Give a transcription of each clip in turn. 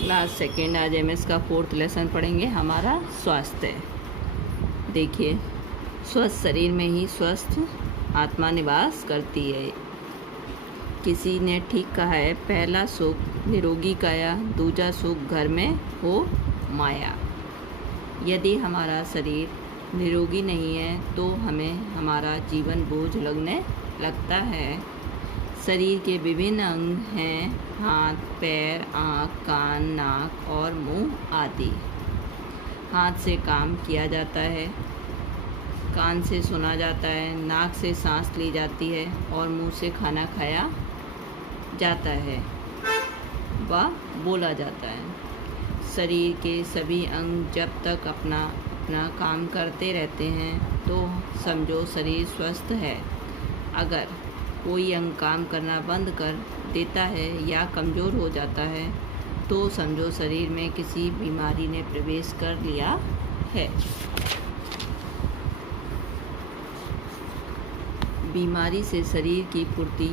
Class second आज MS का 4th lesson पढ़ेंगे, हमारा स्वास्थ्य। देखिए, स्वस्थ शरीर में ही स्वस्थ आत्मा निवास करती है। किसी ने ठीक कहा है, पहला सुख निरोगी काया, दूजा सुख घर में हो माया। यदि हमारा शरीर निरोगी नहीं है तो हमें हमारा जीवन बोझ लगने लगता है। शरीर के विभिन्न अंग हैं, हाथ, पैर, आँख, कान, नाक और मुंह आदि। हाथ से काम किया जाता है, कान से सुना जाता है, नाक से सांस ली जाती है और मुंह से खाना खाया जाता है व बोला जाता है। शरीर के सभी अंग जब तक अपना अपना काम करते रहते हैं तो समझो शरीर स्वस्थ है। अगर कोई अंग काम करना बंद कर देता है या कमज़ोर हो जाता है तो समझो शरीर में किसी बीमारी ने प्रवेश कर लिया है। बीमारी से शरीर की फुर्ती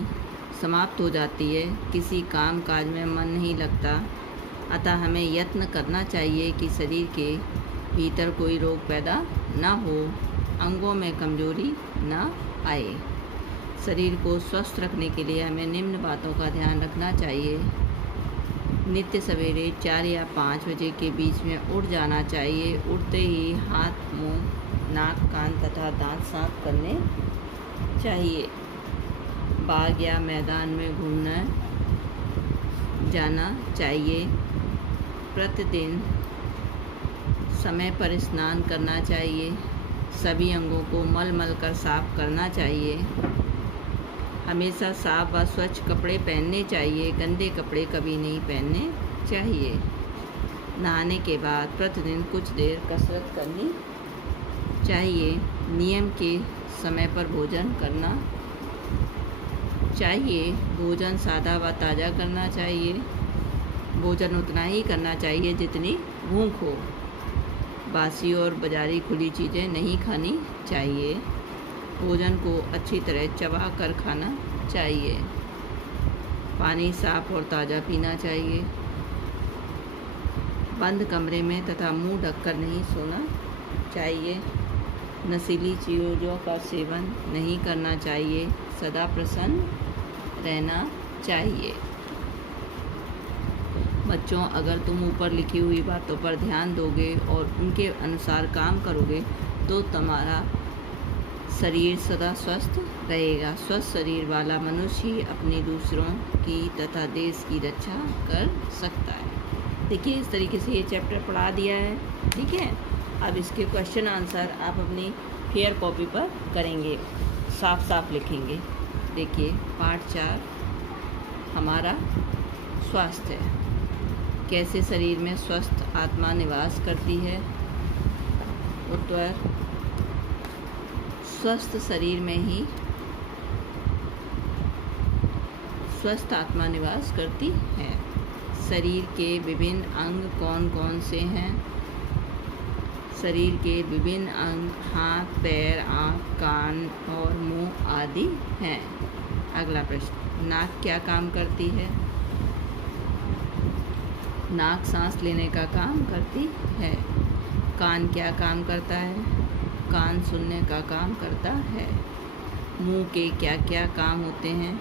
समाप्त हो जाती है, किसी काम काज में मन नहीं लगता। अतः हमें यत्न करना चाहिए कि शरीर के भीतर कोई रोग पैदा न हो, अंगों में कमजोरी न आए। शरीर को स्वस्थ रखने के लिए हमें निम्न बातों का ध्यान रखना चाहिए। नित्य सवेरे 4 या 5 बजे के बीच में उठ जाना चाहिए। उठते ही हाथ, मुंह, नाक, कान तथा दांत साफ करने चाहिए। बाग या मैदान में घूमने जाना चाहिए। प्रतिदिन समय पर स्नान करना चाहिए। सभी अंगों को मल कर साफ करना चाहिए। हमेशा साफ व स्वच्छ कपड़े पहनने चाहिए, गंदे कपड़े कभी नहीं पहनने चाहिए। नहाने के बाद प्रतिदिन कुछ देर कसरत करनी चाहिए। नियम के समय पर भोजन करना चाहिए। भोजन सादा व ताज़ा करना चाहिए। भोजन उतना ही करना चाहिए जितनी भूख हो। बासी और बाजारी खुली चीज़ें नहीं खानी चाहिए। भोजन को अच्छी तरह चबा कर खाना चाहिए। पानी साफ और ताज़ा पीना चाहिए। बंद कमरे में तथा मुंह ढककर नहीं सोना चाहिए। नशीली चीज़ों का सेवन नहीं करना चाहिए। सदा प्रसन्न रहना चाहिए। बच्चों, अगर तुम ऊपर लिखी हुई बातों पर ध्यान दोगे और उनके अनुसार काम करोगे तो तुम्हारा शरीर सदा स्वस्थ रहेगा। स्वस्थ शरीर वाला मनुष्य ही अपने दूसरों की तथा देश की रक्षा कर सकता है। देखिए, इस तरीके से ये चैप्टर पढ़ा दिया है। ठीक है, अब इसके क्वेश्चन आंसर आप अपनी फेयर कॉपी पर करेंगे, साफ साफ लिखेंगे। देखिए, पाठ 4 हमारा स्वास्थ्य है। कैसे शरीर में स्वस्थ आत्मा निवास करती है? उत्तर, स्वस्थ शरीर में ही स्वस्थ आत्मा निवास करती है। शरीर के विभिन्न अंग कौन कौन से हैं? शरीर के विभिन्न अंग हाथ, पैर, आँख, कान और मुंह आदि हैं। अगला प्रश्न, नाक क्या काम करती है? नाक सांस लेने का काम करती है। कान क्या काम करता है? कान सुनने का काम करता है। मुंह के क्या क्या काम होते हैं?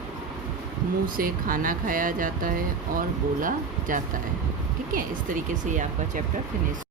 मुंह से खाना खाया जाता है और बोला जाता है। ठीक है, इस तरीके से ये आपका चैप्टर फिनिश